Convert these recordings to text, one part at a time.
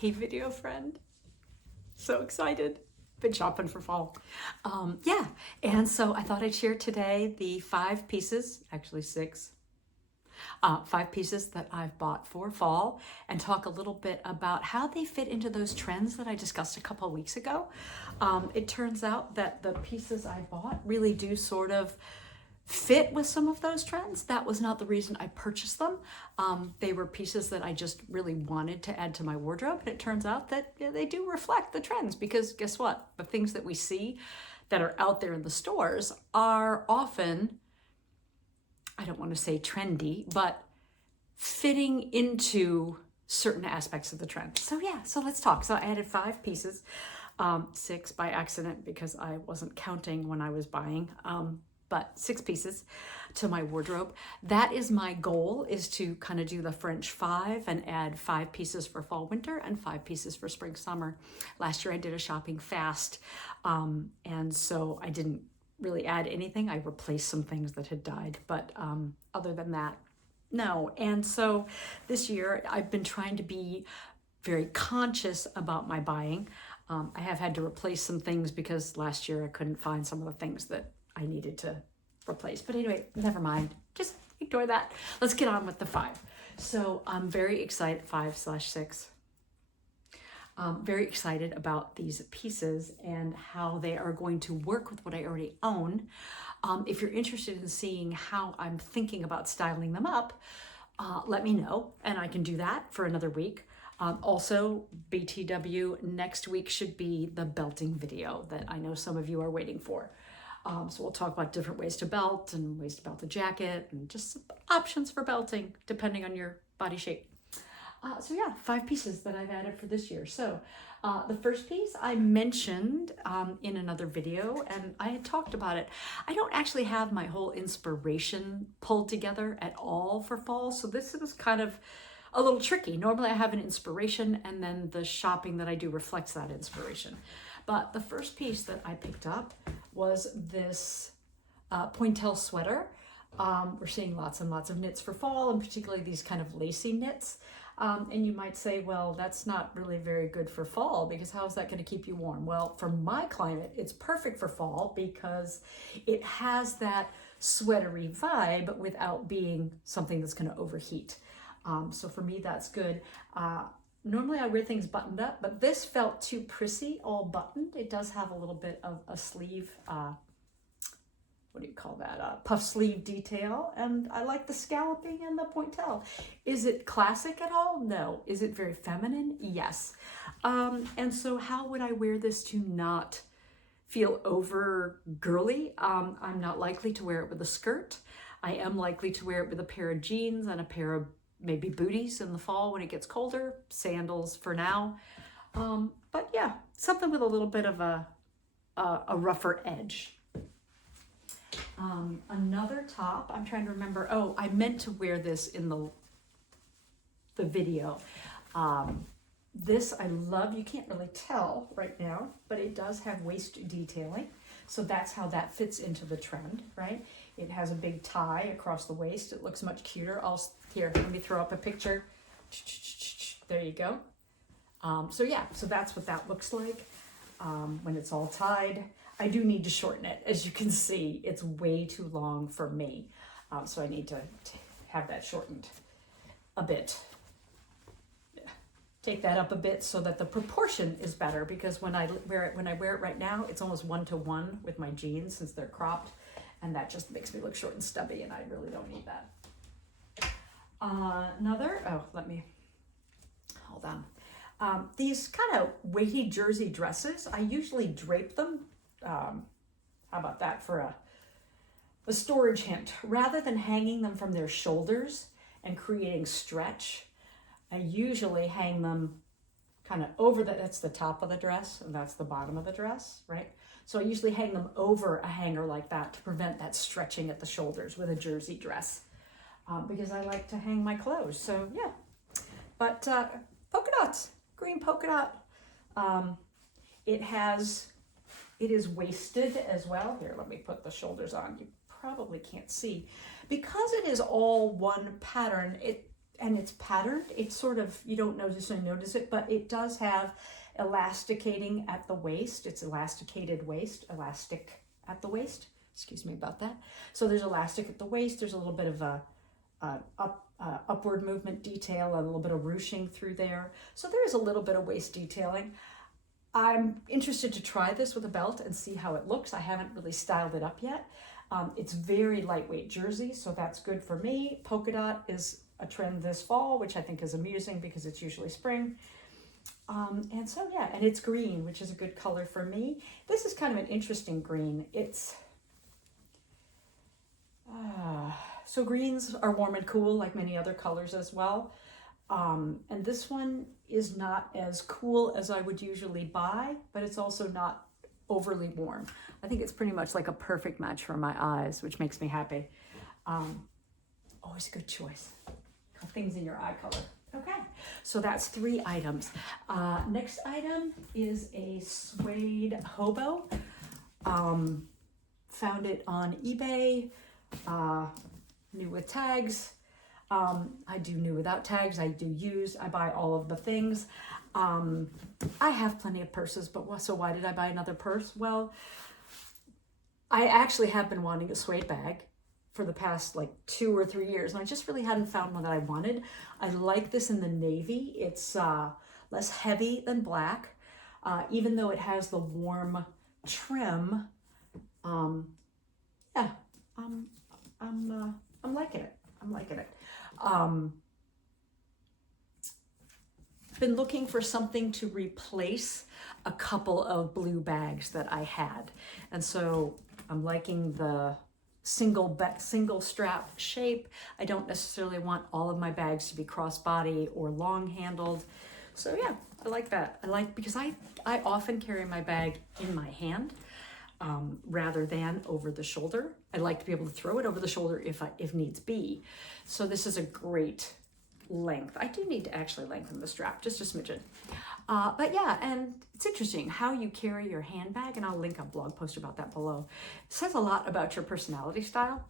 Hey video friend, so excited. Been shopping for fall. Yeah, and so I thought I'd share today the 5 pieces, actually 6, 5 pieces that I've bought for fall and talk a little bit about how they fit into those trends that I discussed a couple of weeks ago. It turns out that the pieces I bought really do sort of fit with some of those trends. That was not the reason I purchased them. They were pieces that I just really wanted to add to my wardrobe. And it turns out that they do reflect the trends, because guess what? The things that we see that are out there in the stores are often, I don't want to say trendy, but fitting into certain aspects of the trend. So yeah, so let's talk. So I added 5 pieces, 6 by accident because I wasn't counting when I was buying. But 6 pieces to my wardrobe. That is my goal, is to kind of do the French 5 and add 5 pieces for fall winter and 5 pieces for spring summer. Last year I did a shopping fast, and so I didn't really add anything. I replaced some things that had died, but other than that, no. And so this year I've been trying to be very conscious about my buying. I have had to replace some things because last year I couldn't find some of the things that I needed to replace. But anyway, never mind. Just ignore that. Let's get on with the 5. So I'm very excited, 5/6. Very excited about these pieces and how they are going to work with what I already own. If you're interested in seeing how I'm thinking about styling them up, let me know and I can do that for another week. Also, BTW, next week should be the belting video that I know some of you are waiting for. So we'll talk about different ways to belt and ways to belt the jacket and just some options for belting depending on your body shape. So yeah, 5 pieces that I've added for this year. So the first piece I mentioned in another video, and I had talked about it. I don't actually have my whole inspiration pulled together at all for fall. So this was kind of a little tricky. Normally I have an inspiration and then the shopping that I do reflects that inspiration. But the first piece that I picked up was this Pointelle sweater. We're seeing lots and lots of knits for fall, and particularly these kind of lacy knits. And you might say, well, that's not really very good for fall, because how is that going to keep you warm? Well, for my climate, it's perfect for fall because it has that sweatery vibe without being something that's going to overheat. So for me, that's good. Normally I wear things buttoned up, but this felt too prissy, all buttoned. It does have a little bit of a sleeve, what do you call that? Puff sleeve detail. And I like the scalloping and the pointelle. Is it classic at all? No. Is it very feminine? Yes. And so how would I wear this to not feel over girly? I'm not likely to wear it with a skirt. I am likely to wear it with a pair of jeans and a pair of maybe booties in the fall when it gets colder, sandals for now. But yeah, something with a little bit of a rougher edge. Another top, I'm trying to remember, oh, I meant to wear this in the video. This I love. You can't really tell right now, but it does have waist detailing. So that's how that fits into the trend, right? It has a big tie across the waist. It looks much cuter. Here, let me throw up a picture. There you go. So yeah, so that's what that looks like when it's all tied. I do need to shorten it. As you can see, it's way too long for me. So I need to have that shortened a bit. Take that up a bit so that the proportion is better, because when I wear it right now, it's almost 1-to-1 with my jeans since they're cropped, and that just makes me look short and stubby, and I really don't need that. Let me, hold on. These kind of weighty jersey dresses, I usually drape them. How about that for a storage hint? Rather than hanging them from their shoulders and creating stretch, I usually hang them kind of over that's the top of the dress and that's the bottom of the dress, right? So I usually hang them over a hanger like that to prevent that stretching at the shoulders with a jersey dress, because I like to hang my clothes. So yeah, but polka dots, green polka dot. It is waisted as well. Here, let me put the shoulders on. You probably can't see. Because it is all one pattern, and it's patterned. It's sort of, you don't notice it, but it does have elasticating at the waist. It's elasticated waist, elastic at the waist. Excuse me about that. So there's elastic at the waist. There's a little bit of a upward movement detail, a little bit of ruching through there. So there is a little bit of waist detailing. I'm interested to try this with a belt and see how it looks. I haven't really styled it up yet. It's very lightweight jersey, so that's good for me. Polka dot is a trend this fall, which I think is amusing because it's usually spring. And so, yeah, and it's green, which is a good color for me. This is kind of an interesting green. It's, so greens are warm and cool like many other colors as well. And this one is not as cool as I would usually buy, but it's also not overly warm. I think it's pretty much like a perfect match for my eyes, which makes me happy. Always a good choice. Things in your eye color. Okay, so that's 3 items. Next item is a suede hobo. Found it on eBay, new with tags. I do new without tags. I do use, I buy all of the things. I have plenty of purses, but so why did I buy another purse? Well, I actually have been wanting a suede bag for the past like 2 or 3 years, and I just really hadn't found one that I wanted. I like this in the navy. It's less heavy than black, even though it has the warm trim. Yeah, I'm liking it. I'm liking it. Been looking for something to replace a couple of blue bags that I had, and so I'm liking the single strap shape. I don't necessarily want all of my bags to be crossbody or long handled. So yeah, I like that. Because I often carry my bag in my hand rather than over the shoulder. I like to be able to throw it over the shoulder if needs be. So this is a great length. I do need to actually lengthen the strap just a smidgen. But yeah, and it's interesting how you carry your handbag, and I'll link a blog post about that below. It says a lot about your personality style.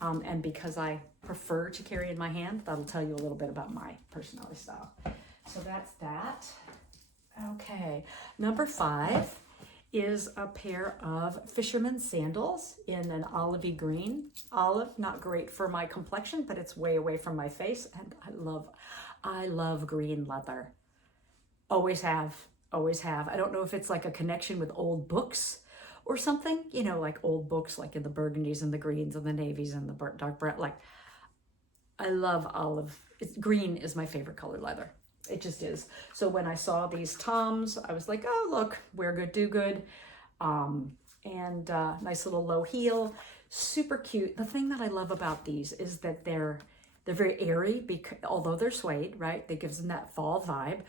And because I prefer to carry in my hand, that'll tell you a little bit about my personality style. So that's that. Okay, number 5 is a pair of fisherman sandals in an olivey green. Olive, not great for my complexion, but it's way away from my face, and I love green leather. Always have, always have. I don't know if it's like a connection with old books or something, you know, like old books, like in the burgundies and the greens and the navies and the dark brown. Like, I love olive. Green is my favorite color leather. It just is. So when I saw these Toms, I was like, oh, look, wear good, do good. Nice little low heel, super cute. The thing that I love about these is that they're very airy, because although they're suede, right? They gives them that fall vibe.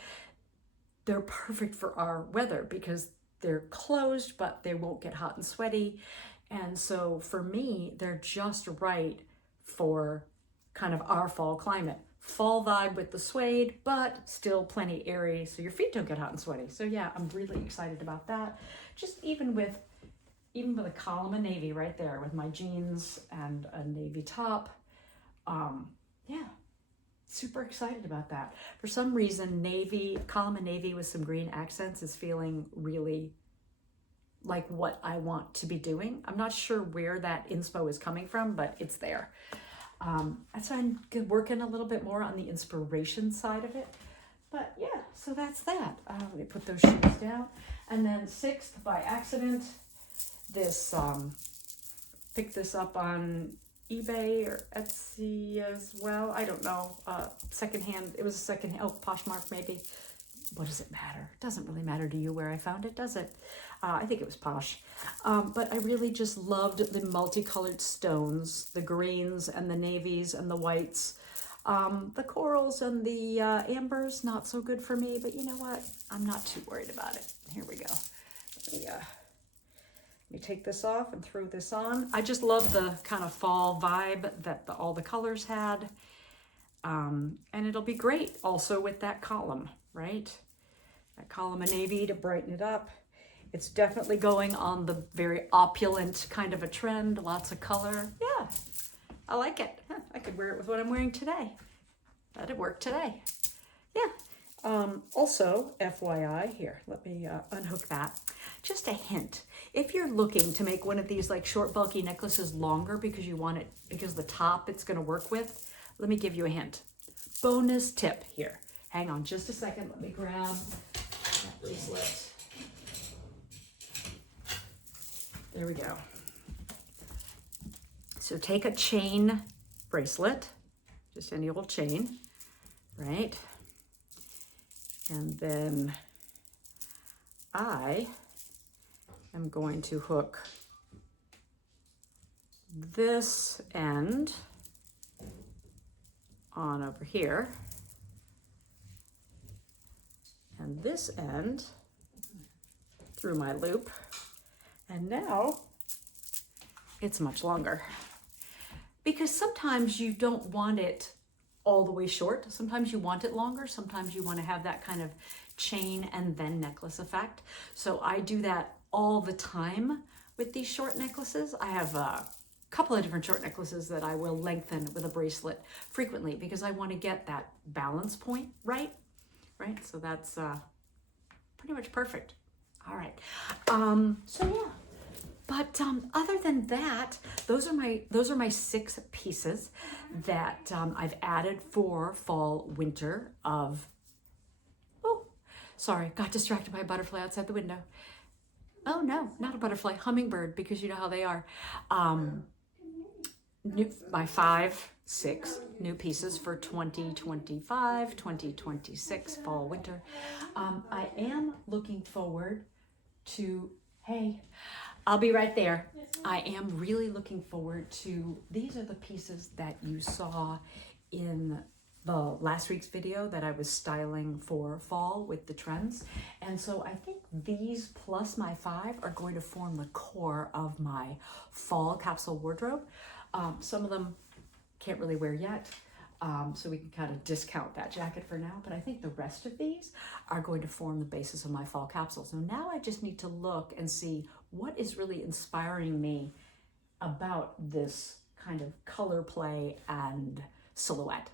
They're perfect for our weather because they're closed, but they won't get hot and sweaty. And so for me, they're just right for kind of our fall climate. Fall vibe with the suede, but still plenty airy, so your feet don't get hot and sweaty. So yeah, I'm really excited about that. Just even with a column of navy right there with my jeans and a navy top. Yeah, super excited about that. For some reason, column of navy with some green accents is feeling really like what I want to be doing. I'm not sure where that inspo is coming from, but it's there. So I'm working a little bit more on the inspiration side of it. But yeah, so that's that. Let me put those shoes down. And then 6th, by accident, this, picked this up on eBay or Etsy as well. I don't know. Secondhand. It was a secondhand. Oh, Poshmark maybe. What does it matter? It doesn't really matter to you where I found it, does it? I think it was Posh. But I really just loved the multicolored stones, the greens and the navies and the whites. The corals and the ambers, not so good for me, but you know what? I'm not too worried about it. Here we go. Let me take this off and throw this on. I just love the kind of fall vibe that all the colors had. And it'll be great also with that column, right? That column of navy to brighten it up. It's definitely going on the very opulent kind of a trend, lots of color. Yeah, I like it. I could wear it with what I'm wearing today. that'd work today. Yeah. Also, FYI, here, let me unhook that. Just a hint. If you're looking to make one of these like short, bulky necklaces longer because you want it, because the top it's going to work with, let me give you a hint. Bonus tip here. Hang on just a second. Let me grab that bracelet. There we go. So take a chain bracelet, just any old chain, right? And then I am going to hook this end on over here and this end through my loop. And now it's much longer because sometimes you don't want it all the way short. Sometimes you want it longer. Sometimes you want to have that kind of chain and then necklace effect. So I do that all the time with these short necklaces. I have a couple of different short necklaces that I will lengthen with a bracelet frequently because I want to get that balance point right? So that's pretty much perfect. All right. So yeah. But other than that, those are my 6 pieces that I've added for fall winter of. Oh, sorry, got distracted by a butterfly outside the window. Oh no, not a butterfly, hummingbird, because you know how they are. My 6 new pieces for 2025, 2026 fall winter. I am looking forward to, hey, I'll be right there. I am really looking forward to, these are the pieces that you saw in the last week's video that I was styling for fall with the trends. And so I think these plus my 5 are going to form the core of my fall capsule wardrobe. Some of them can't really wear yet. So we can kind of discount that jacket for now, but I think the rest of these are going to form the basis of my fall capsule. So now I just need to look and see what is really inspiring me about this kind of color play and silhouette.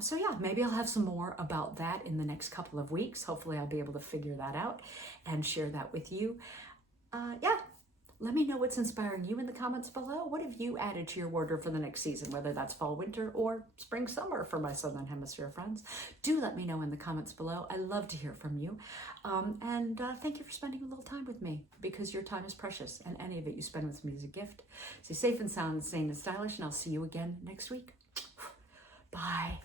So yeah, maybe I'll have some more about that in the next couple of weeks. Hopefully I'll be able to figure that out and share that with you. Yeah. Let me know what's inspiring you in the comments below. What have you added to your wardrobe for the next season, whether that's fall, winter, or spring, summer for my Southern Hemisphere friends? Do let me know in the comments below. I love to hear from you. And thank you for spending a little time with me because your time is precious and any of it you spend with me is a gift. Stay safe and sound, sane and stylish, and I'll see you again next week. Bye.